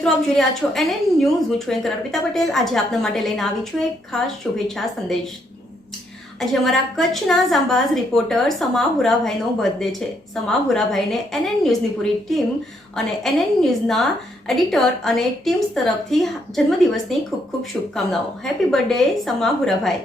મિત્રો, આપ જોઈ રહ્યા છો NN ન્યૂઝ. હું છું એન્કર અર્પિતા પટેલ. આજે આપના માટે લઈને આવી છું એક ખાસ શુભેચ્છા સંદેશ. આજે અમારા કચ્છના જાંબાઝ રિપોર્ટર સમા ભુરાભાઈનો બર્થડે છે. સમા ભુરાભાઈને NN ન્યૂઝની પૂરી ટીમ અને NN ન્યૂઝના એડિટર અને ટીમ્સ તરફથી જન્મદિવસની ખૂબ ખૂબ શુભકામનાઓ. હેપી બર્થડે સમા ભુરાભાઈ.